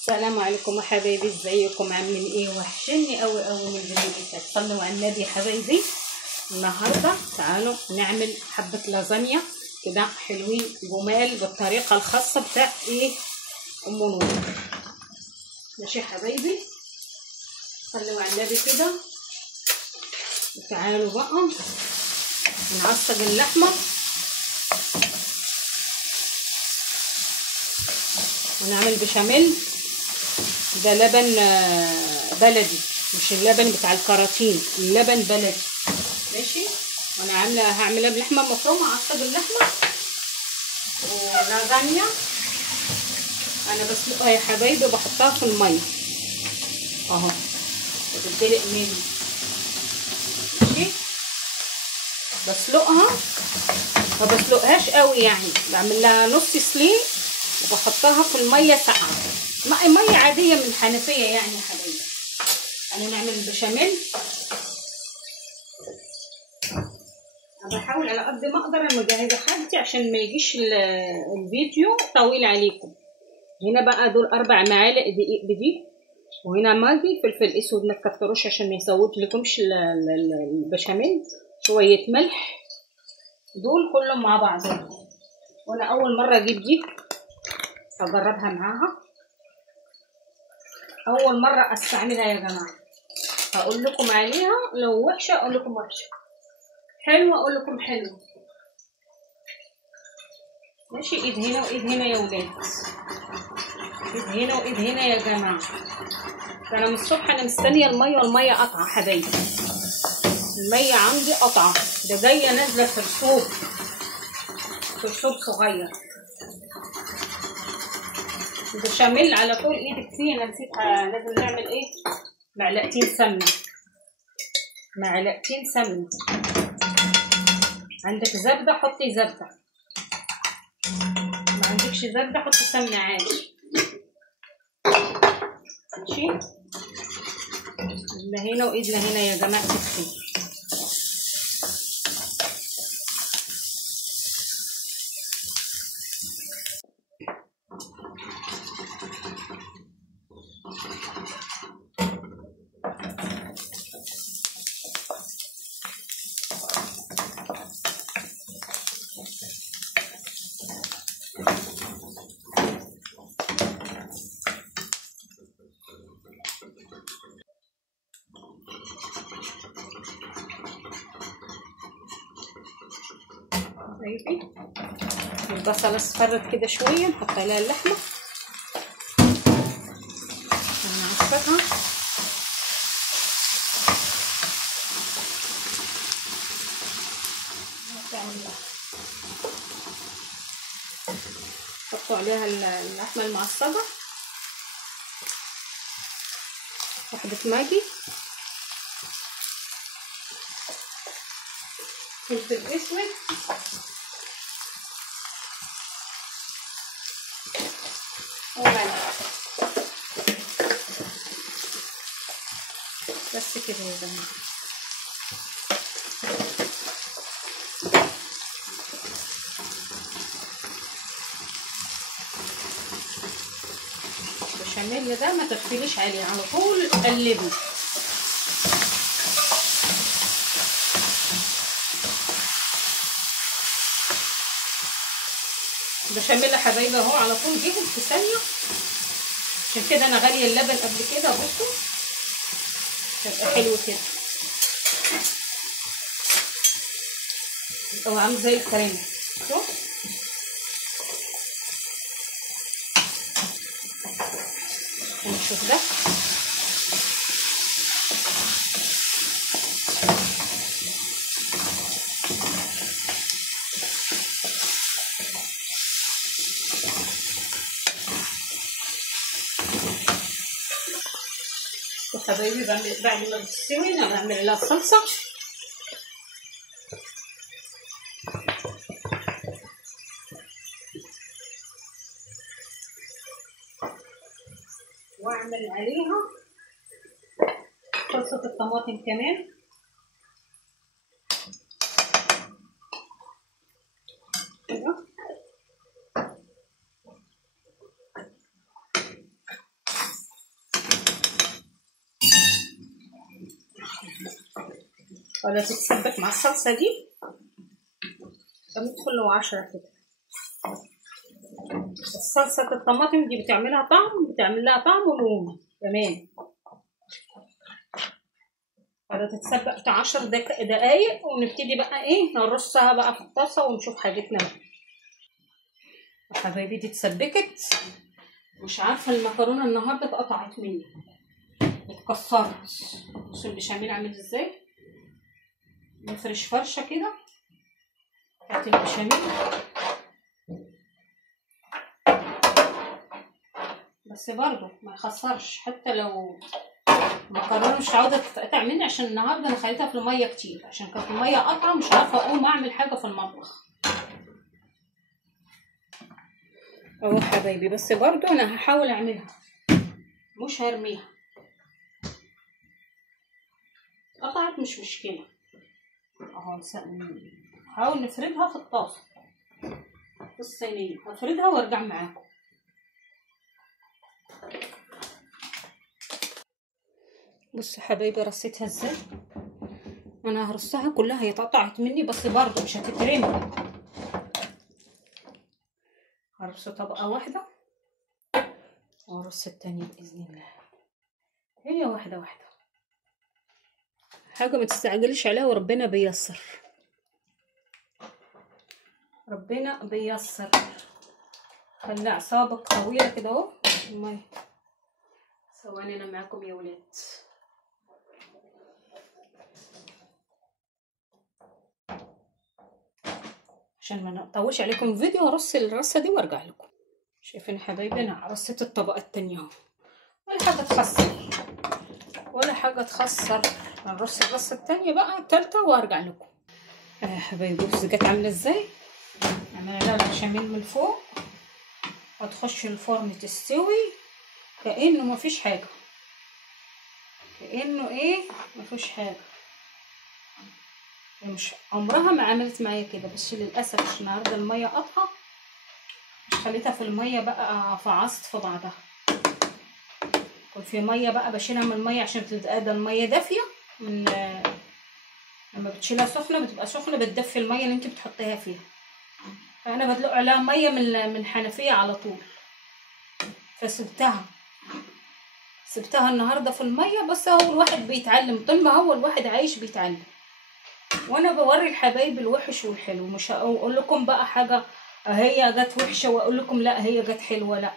السلام عليكم يا حبايبي، ازيكم عاملين ايه؟ وحشني قوي قوي من فيديوهاتك. صلوا على النبي يا حبايبي. النهارده تعالوا نعمل حبه لازانيا كده حلوين جمال بالطريقه الخاصه بتاع ايه ام نور. ماشي يا حبايبي، صلوا على النبي كده. تعالوا بقى نعصج اللحمه ونعمل بشاميل. ده لبن بلدي، مش اللبن بتاع الكراتين، اللبن بلدي. ماشي. وانا هعملها بلحمه مفرومه. اعصج اللحمه ولازانيا انا بسلقها يا حبايبي، بحطها في الميه اهو بتدلق مني. ماشي. بسلقها، ما بسلقهاش قوي يعني، بعمل لها نص سليم وبحطها في الميه ساقعه، ميه عاديه من الحنفيه يعني يا حبايبي. انا نعمل البشاميل. انا بحاول على قد ما اقدر انا مجهزه حاجتي عشان ما يجيش الفيديو طويل عليكم. هنا بقى دول 4 معالق دقيق بدي، وهنا ماجي فلفل اسود ما تكتروش عشان ما يسويش لكمش البشاميل. شويه ملح، دول كلهم مع بعض. وانا اول مره اجيب دي اجربها معاها، اول مره استعملها يا جماعه. هقول لكم عليها، لو وحشه اقول لكم وحشه، حلوه اقول لكم حلوه. ماشي. ايد هنا وايد هنا يا ولاد، ايد هنا وايد هنا يا جماعه. انا من الصبح انا مستنيه الميه، والميه قطعه حبايبي، الميه عندي قطعه. ده جايه نازله في رسوب، في رسوب صغير. البشاميل على طول ايدك فيه، انا نسيتها. لازم نعمل ايه؟ معلقتين سمنه، معلقتين سمنه. عندك زبده حطي زبده، ما عندكش زبده حطي سمنه عادي. ماشي. ايدنا هنا وايدنا هنا يا جماعه تكفي. شايفين البصله اصفرت كده شويه، نحط عليها اللحمه ونعصرها. نحط عليها اللحمه المعصجه، واحده ماجي، فلفل اسود، وملح. بس كده يا جماعه. البشاميل ده ما تغفليش عليه، على طول قلبي. البشاميل يا حبايبي اهو على طول جهز في ثانيه، عشان كده انا غاليه اللبن قبل كده. بصوا هيبقى حلو كده، هو عامل زي الكريمه. شوف نشوف ده. حبايبي بعد ما تستوي انا بعمل لها الصلصه. واعمل عليها صلصه الطماطم كمان كده. ولا تتسبك مع الصلصه دي. ندخل له 10 كده. الصلصه الطماطم دي بتعمل لها طعم ولون تمام. ولا تتسبك 10 دقايق ونبتدي بقى ايه نرصها بقى في الطاسه ونشوف حاجتنا بقى. حبايبي دي اتسبكت. مش عارفه المكرونه النهارده اتقطعت مني اتكسرت. بصوا البشاميل عامل ازاي. نفرش فرشه كده بتاعت البشاميل بس برضو ما يخسرش. حتى لو المكرونه مش عاوزه تتقطع مني عشان النهارده انا خليتها في الميه كتير عشان كانت الميه قطعه مش عارفه اقوم اعمل حاجه في المطبخ اهو حبايبي. بس برضو انا هحاول اعملها مش هرميها. قطعت مش مشكله اهو. نحاول نفردها في الطاسه في الصينيه. هفردها وارجع معاكم. بصوا حبايبي رصيتها ازاي. انا هرصها كلها. هي اتقطعت مني بس برضو مش هتترمي. هرص طبقه واحده وارص التانية باذن الله. هي واحده واحده. حاجه ما تستعجلش عليها وربنا بيسر. ربنا بيسر. خلي اعصابك طويله كده اهو. ثواني انا معاكم يا ولاد. عشان ما نطولش عليكم الفيديو هرص الرصه دي وارجع لكم. شايفين حبايبي انا رصيت الطبقه التانية اهو. ولا حاجه تخسر ولا حاجه تخسر. هنرص الرصه التانية بقى التالتة وارجع لكم. حبايبي بصوا جت عامله ازاي. نعمل لها البشاميل من فوق وتخش الفرن تستوي كأنه مفيش حاجه. كأنه ايه مفيش حاجه. مش عمرها ما عملت معايا كده بس للاسف النهارده الميه قطعه. مش خليتها في الميه بقى فعصت في بعضها. كل في ميه بقى بشيلها من الميه عشان تبقى الميه دافيه. من لما بتشيلها سخنه بتبقى سخنه بتدفي الميه اللي انت بتحطيها فيها. فانا بدلق عليها ميه من الحنفيه على طول. فسبتها النهارده في الميه. بس هو الواحد بيتعلم طول ما هو الواحد عايش بيتعلم. وانا بوري الحبايب الوحش والحلو. مش هقول لكم بقى حاجه هي جت وحشه واقول لكم لا هي جت حلوه لا.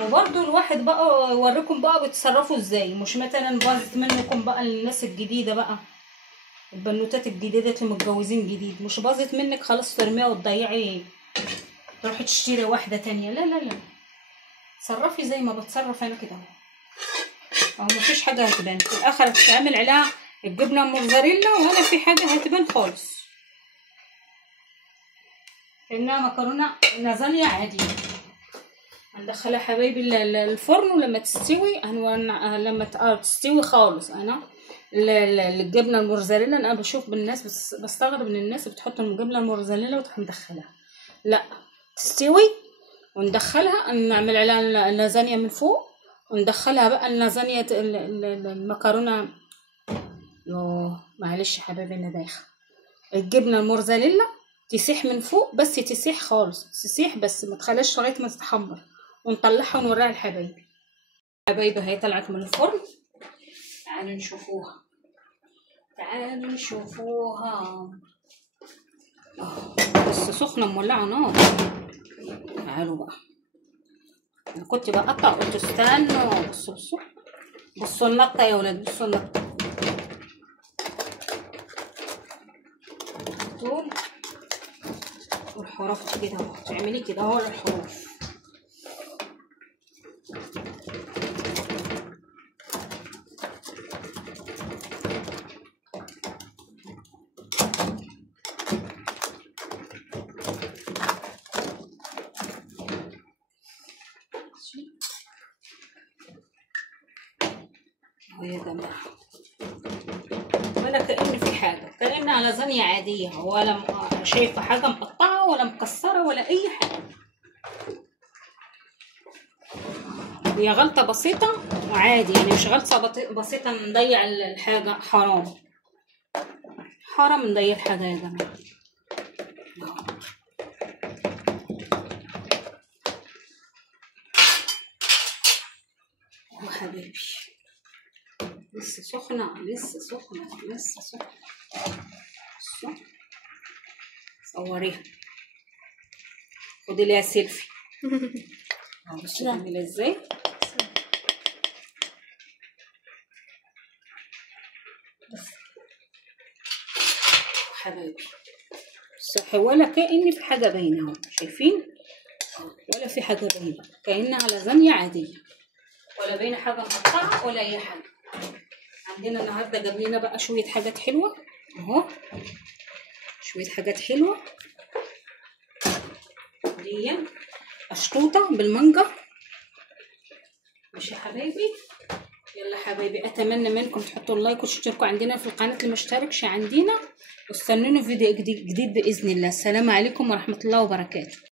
وبرده الواحد بقى اوريكم بقى بتصرفوا ازاي. مش مثلا باظت منكم بقى الناس الجديده بقى البنوتات الجديده اللي متجوزين جديد. مش باظت منك خلاص ترميها وتضيعي تروحي تشتري واحده تانية. لا لا لا. تصرفي زي ما بتصرف انا كده اهو. مفيش حاجه هتبان في الاخر. هتتعمل عليها الجبنه الموزاريلا ولا في حاجه هتبان خالص. انها مكرونه لازانيا عاديه. هندخلها حبايبي الفرن ولما تستوي لما تستوي خالص. انا الجبنه الموزاريلا انا بشوف بالناس بس بستغرب ان الناس بتحط الجبنه الموزاريلا وتروح مدخلها. لا تستوي وندخلها نعمل عليها اللازانيا من فوق وندخلها بقى اللازانيا المكرونه. يوه معلش حبايبي انا دايخه. الجبنه الموزاريلا تسيح من فوق بس تسيح خالص. تسيح بس ما تخليش لغايه ما تتحمر ونطلعها ونوريها لحبايبي. حبايبي هي طلعت من الفرن. تعالوا نشوفوها. بس سخنه مولعه نار. تعالوا بقى. انا كنت بقطع قلت استنوا. بصوا النقطه يا ولاد. بصوا النقطه طول والحروف كده اهو. تعملي كده اهو الحروف. يا جماعه ولا كأن في حاجه. كأنها لازانيا عاديه ولا شايفه حاجه مقطعه ولا مكسره ولا اي حاجه. هي غلطه بسيطه وعادي يعني. مش غلطه بسيطه نضيع الحاجه حرام. حرام نضيع الحاجه يا جماعه. اهو حبيبي لسه سخنه لسه سخنه لسه سخنه. صوريها خدي ليها سيلفي. بصي جميله ازاي. حبايبي صحي ولا كأن في حاجه باينه اهو، شايفين؟ ولا في حاجه باينه، كأنها لازانيا عاديه، ولا باينه حاجه مقطعه ولا اي حاجه. عندنا النهارده جاب لنا بقى شويه حاجات حلوه اهو، شويه حاجات حلوه دي اشطوطه بالمانجا. ماشي يا حبايبي. يلا حبايبي اتمنى منكم تحطوا اللايك وتشتركوا عندنا في القناه اللي مشتركش عندنا، واستنونا فيديو جديد باذن الله. السلام عليكم ورحمه الله وبركاته.